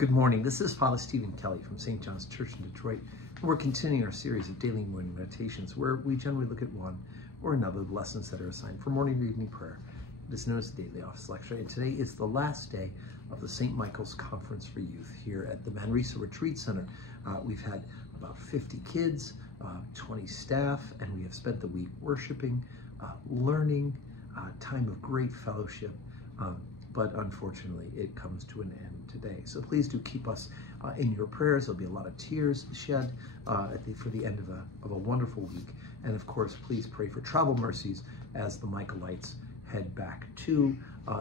Good morning. This is Father Stephen Kelly from St. John's Church in Detroit. We're continuing our series of daily morning meditations where we generally look at one or another of the lessons that are assigned for morning or evening prayer. It is known as the Daily Office Lecture, and today is the last day of the St. Michael's Conference for Youth here at the Manresa Retreat Center. We've had about 50 kids, 20 staff, and we have spent the week worshiping, learning, time of great fellowship. But unfortunately, it comes to an end today. So please do keep us in your prayers. There'll be a lot of tears shed for the end of a wonderful week. And of course, please pray for travel mercies as the Michaelites head back to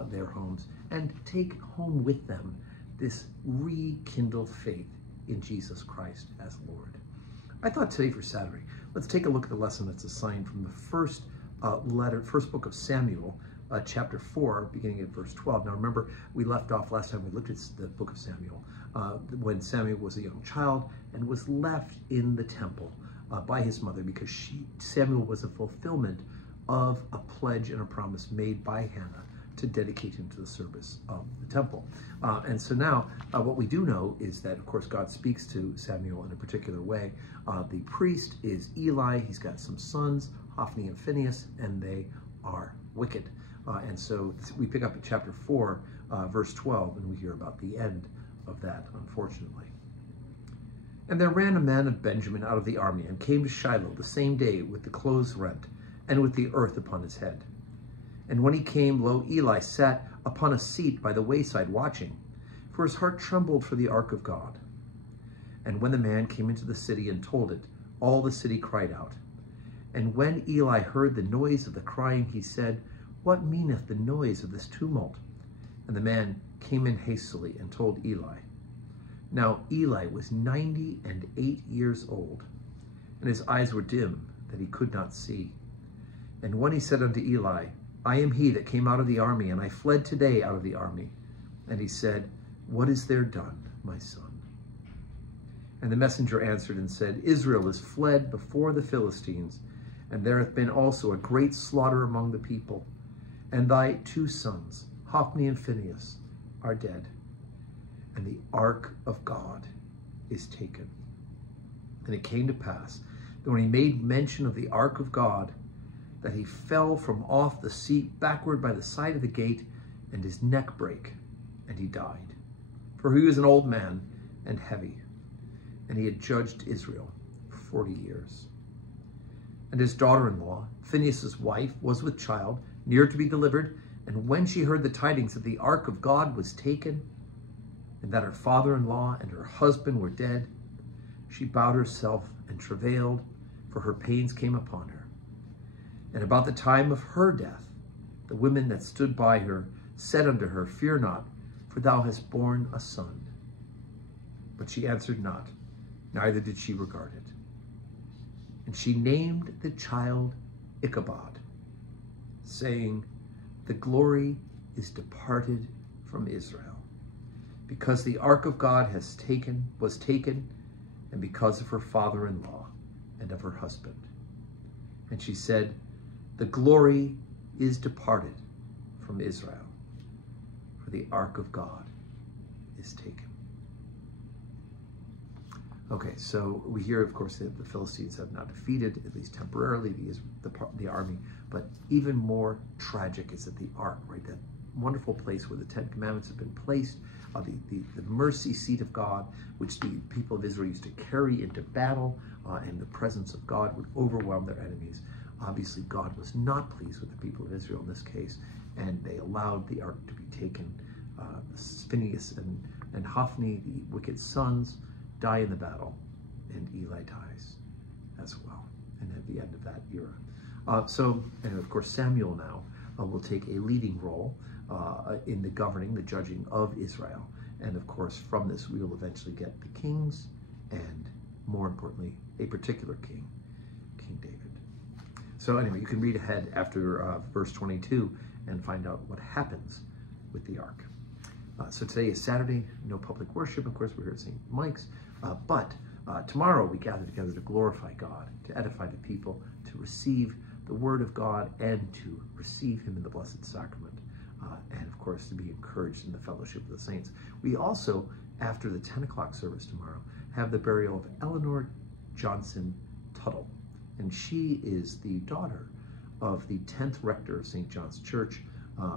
their homes and take home with them this rekindled faith in Jesus Christ as Lord. I thought today for Saturday, let's take a look at the lesson that's assigned from the first book of Samuel, chapter 4, beginning at verse 12. Now remember, we left off last time we looked at the book of Samuel, when Samuel was a young child and was left in the temple by his mother because Samuel was a fulfillment of a pledge and a promise made by Hannah to dedicate him to the service of the temple. And so now what we do know is that, of course, God speaks to Samuel in a particular way. The priest is Eli. He's got some sons, Hophni and Phinehas, and they are wicked. And so we pick up at chapter 4, verse 12, and we hear about the end of that, unfortunately. And there ran a man of Benjamin out of the army, and came to Shiloh the same day with the clothes rent, and with the earth upon his head. And when he came, lo, Eli sat upon a seat by the wayside watching, for his heart trembled for the ark of God. And when the man came into the city and told it, all the city cried out. And when Eli heard the noise of the crying, he said, What meaneth the noise of this tumult? And the man came in hastily and told Eli. Now Eli was 98 years old, and his eyes were dim, that he could not see. And when he said unto Eli, I am he that came out of the army, and I fled today out of the army. And he said, What is there done, my son? And the messenger answered and said, Israel is fled before the Philistines, and there hath been also a great slaughter among the people. And thy 2 sons, Hophni and Phinehas, are dead, and the ark of God is taken. And it came to pass that when he made mention of the ark of God, that he fell from off the seat backward by the side of the gate, and his neck brake, and he died. For he was an old man and heavy, and he had judged Israel 40 years. And his daughter-in-law, Phinehas' wife, was with child, near to be delivered, and when she heard the tidings that the ark of God was taken, and that her father-in-law and her husband were dead, she bowed herself and travailed, for her pains came upon her. And about the time of her death, the women that stood by her said unto her, Fear not, for thou hast borne a son. But she answered not, neither did she regard it. And she named the child Ichabod, saying, The glory is departed from Israel, because the ark of God was taken, and because of her father-in-law and of her husband. And she said, The glory is departed from Israel, for the ark of God is taken. Okay, so we hear, of course, that the Philistines have now defeated, at least temporarily, the army. But even more tragic is that the ark, right, that wonderful place where the 10 Commandments have been placed, the mercy seat of God, which the people of Israel used to carry into battle, and the presence of God would overwhelm their enemies. Obviously, God was not pleased with the people of Israel in this case, and they allowed the ark to be taken. Phinehas and Hophni, the wicked sons, die in the battle, and Eli dies as well, and at the end of that era. And of course, Samuel now will take a leading role in the governing, the judging of Israel. And of course, from this, we will eventually get the kings, and more importantly, a particular king, King David. So anyway, you can read ahead after verse 22 and find out what happens with the ark. So today is Saturday, no public worship. Of course, we're here at St. Mike's. But tomorrow we gather together to glorify God, to edify the people, to receive the word of God, and to receive him in the Blessed Sacrament. And of course, to be encouraged in the fellowship of the saints. We also after the 10 o'clock service tomorrow, have the burial of Eleanor Johnson Tuttle. And she is the daughter of the 10th rector of St. John's Church,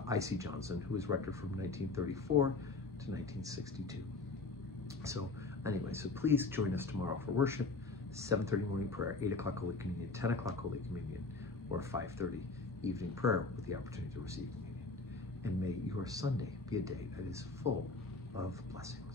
I.C. Johnson, who was rector from 1934 to 1962. So anyway, so please join us tomorrow for worship, 7:30 morning prayer, 8 o'clock Holy Communion, 10 o'clock Holy Communion, or 5:30 evening prayer with the opportunity to receive communion. And may your Sunday be a day that is full of blessings.